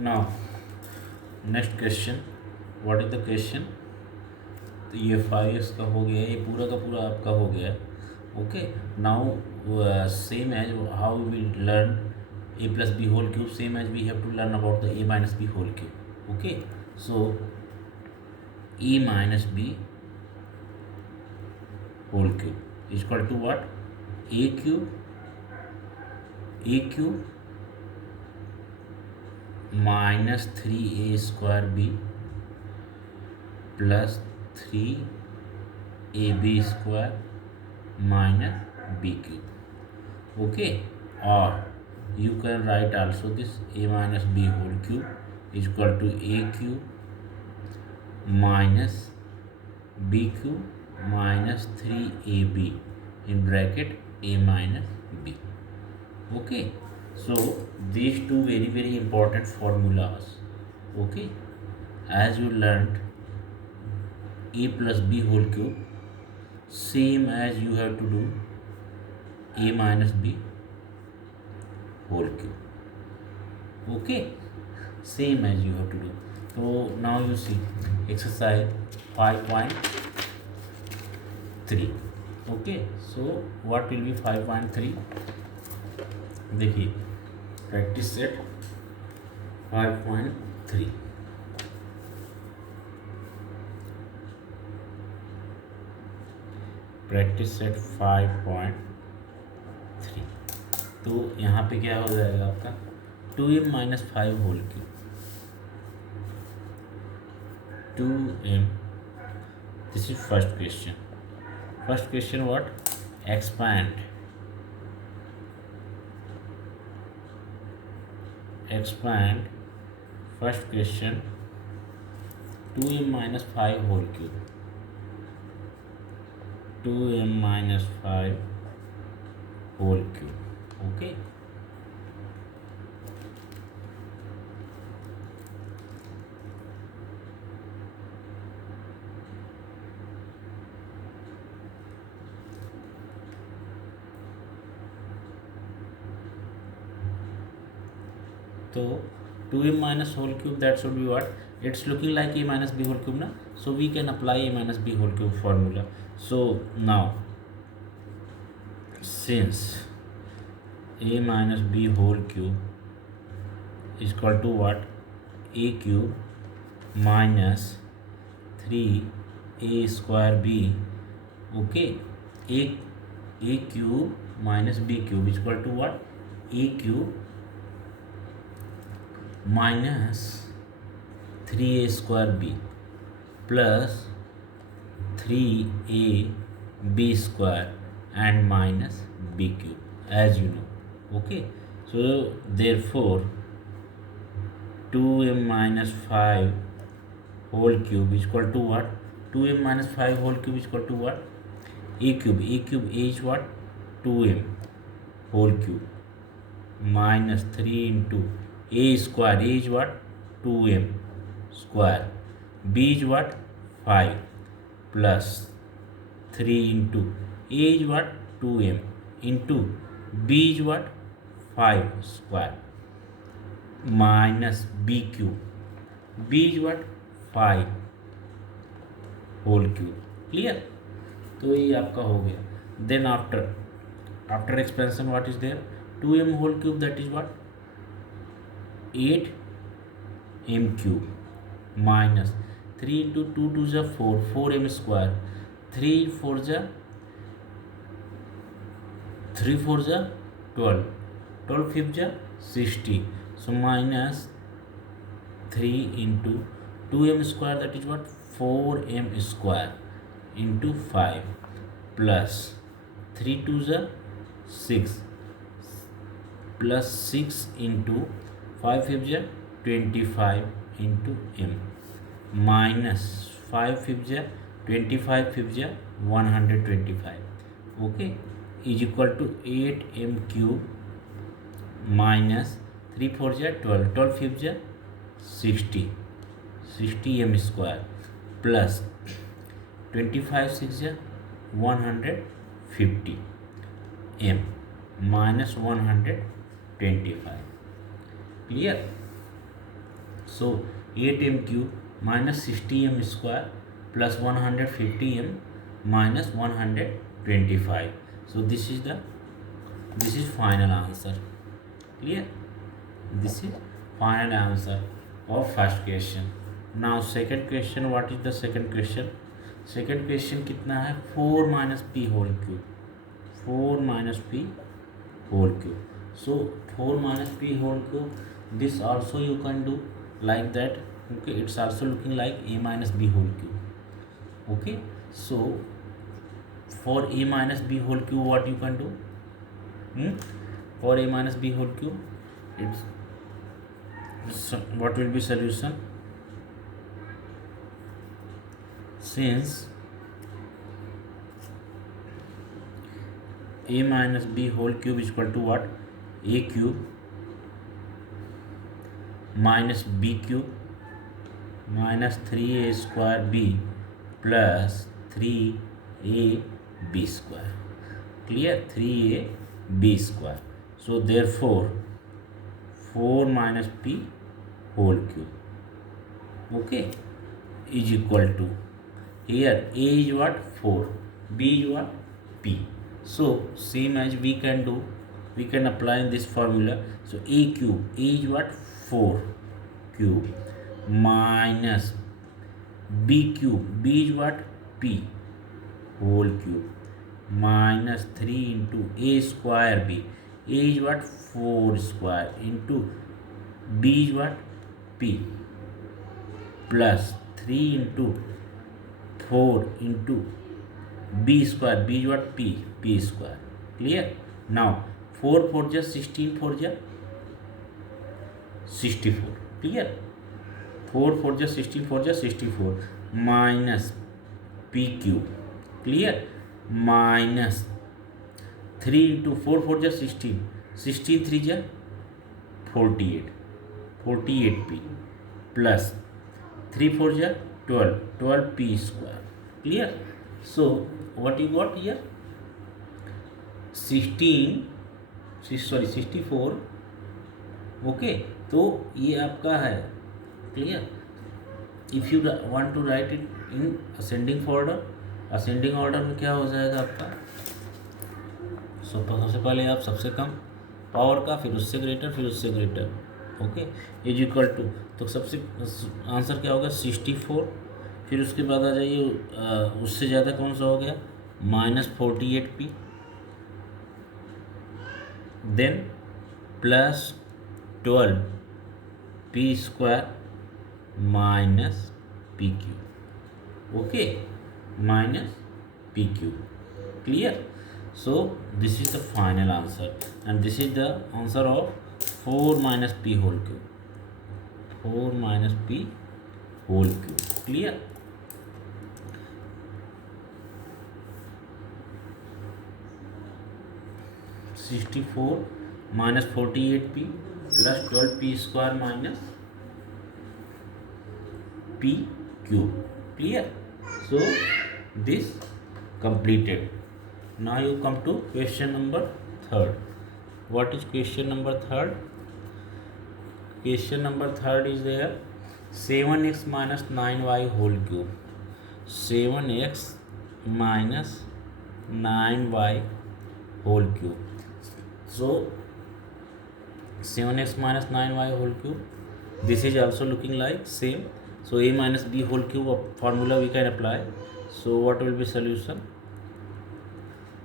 Now next question, what is the question. तो ये 5x का हो गया, ये पूरा का पूरा आपका हो गया। Okay, now same as how we learn a plus b whole cube, same as we have to learn about the a minus b whole cube. Okay, so a minus b whole cube is equal to what? A cube minus 3a square b plus 3ab square minus b cube. Okay, or you can write also this a minus b whole cube is equal to a cube minus b cube minus 3ab in bracket a minus b. Okay, so these two very important formulas. Okay, as you learned a plus b whole cube, same as you have to do a minus b whole cube. Okay, same as you have to do. So now you see exercise 5.3. Okay, so what will be 5.3? देखिए practice set 5.3। Practice set 5.3। तो यहाँ पे क्या हो जाएगा आपका 2m minus 5 whole cube, 2m, this is first question. First question what? expand first question 2m minus 5 whole cube, 2m minus 5 whole cube. Okay, so 2m minus whole cube, that should be what? It's looking like a minus b whole cube na, so we can apply a minus b whole cube formula. So now since a minus b whole cube is equal to what? A cube minus 3a square b. Okay, a cube minus b cube is equal to what? A cube minus 3a square b plus 3ab square and minus b cube, as you know. Okay, so therefore 2m minus 5 whole cube is equal to what? 2m minus 5 whole cube is equal to what? A cube is what? 2m whole cube minus 3 into a square. A is what? 2m square. B is what? 5 plus 3 into a is what? 2m into b is what? 5 square minus b cube. B is what? 5 whole cube. Clear? तो ये आपका हो गया. Then after expansion what is there? 2m whole cube, that is what? 8m cube minus 3 into 2 to the 4, 4m square, 3 4 the 12, 12 5 the 60, so minus 3 into 2m square, that is what? 4m square into 5 plus 3 to the 6 plus 6 into 5 5 ja 25 into m minus 5 5 ja 25 5 ja 125. Okay, is equal to 8m cube minus 3 4 ja 12, 12 5 ja 60, 60m square plus 25 6 ja 150 m minus 125. Clear? So 8m cube minus 60m square plus 150m minus 125. So this is final answer. Clear? This is final answer of first question. Now second question, what is the second question? Second question कितना है? 4 minus p whole cube. 4 minus p whole cube. So 4 minus p whole cube, this also you can do like that. Okay, it's also looking like a minus b whole cube. Okay, so for a minus b whole cube, what you can do? For a minus b whole cube, what will be solution? Since a minus b whole cube is equal to what? A cube minus b cube minus 3a square b plus 3ab square. Clear? 3ab square. So therefore 4 minus p whole cube, okay, is equal to, here a is what? 4, b is what? p. So same as we can do, we can apply in this formula. So a cube, a is what? 4 cube minus b cube, b is what? p whole cube minus 3 into a square b, a is what? 4 square into b is what? p plus 3 into 4 into b square, b is what? p square. Clear? Now 4 4 ja 16, 4 ja 64. Clear? 4 4 ja 16, 4 ja 64 minus p cube. Clear? Minus 3 into 4 4 ja 16, 16 3 ja 48, 48p plus 3 4 ja 12, 12p square. Clear? So what you got here? 64. Okay, तो ये आपका है. Clear? If you want to write it in ascending order, ascending order में क्या हो जाएगा आपका? सबसे पहले आप सबसे कम पावर का, फिर उससे ग्रेटर, फिर उससे greater. Okay, is equal to, तो सबसे आंसर क्या होगा? 64. फिर उसके बाद आ जाइए, उससे ज़्यादा कौन सा हो गया? Minus 48p, then plus 12p square minus p cube. Okay, minus p cube. Clear? So this is the final answer, and this is the answer of 4 minus p whole cube. 4 minus p whole cube. Clear? (64 minus 48p plus 12p square minus p cube. Clear? So this completed. Now you come to question number 3rd. What is question number 3rd? Question number 3rd is there, 7x minus 9y whole cube. 7x minus 9y whole cube. So 7x minus 9y whole cube, this is also looking like same. So a minus b whole cube formula we can apply. So what will be solution?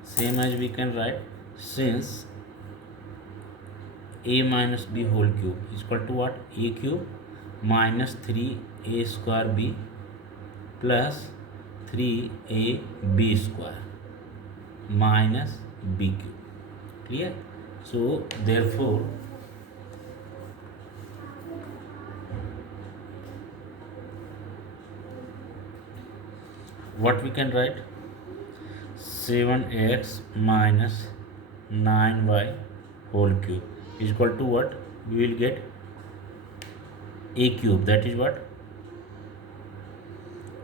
Same as we can write, since a minus b whole cube is equal to what? A cube minus 3a square b plus 3ab square minus b cube. Clear? So therefore what we can write? 7x minus 9y whole cube is equal to what? We will get a cube, that is what?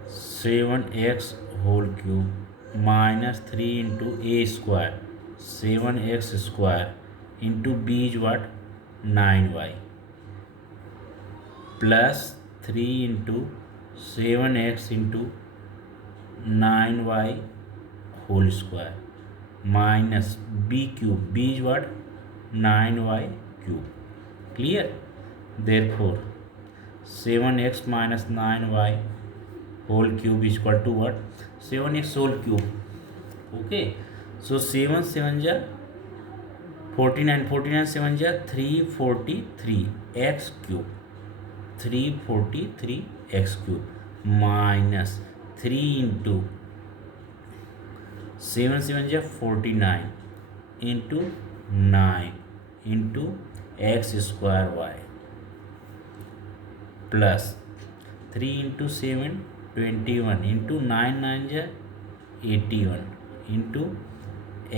7x whole cube minus 3 into a square, 7x square into b is what? 9y plus 3 × 7x × 9y whole square minus b cube, b is what 9y cube. Clear? Therefore 7x minus 9y whole cube is equal to what? 7x whole cube. Okay, so 7 7 ja 49, 49 7 ja 343 x cube, 343 x cube minus 3 into 7 7 ja 49 into 9 into x square y plus 3 into 7 21 into 9 9 ja 81 into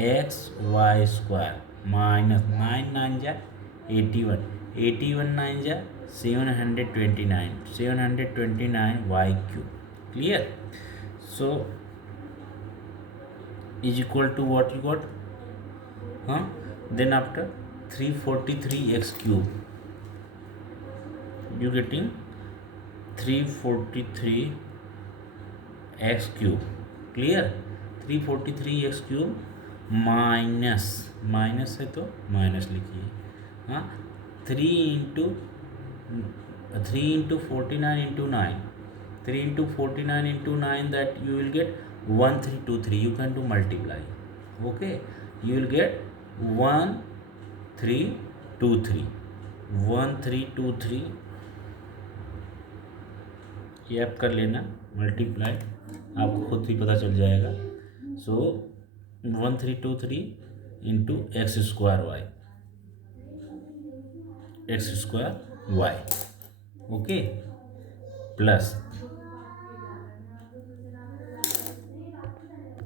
x y square minus 9 9 ja 81 81 9 ja 729 y cube. Clear? So is equal to what you got? Then after 343 x cube, you getting 343 x cube. Clear? 343 x cube minus है तो minus लिखिए. 3 into 49 into 9, 3 into 49 into 9, that you will get 1323. You can do multiply. Okay, you will get 1323. ये आप कर लेना multiply, आपको खुद ही पता चल जाएगा. So 1323 into x square y. Okay, plus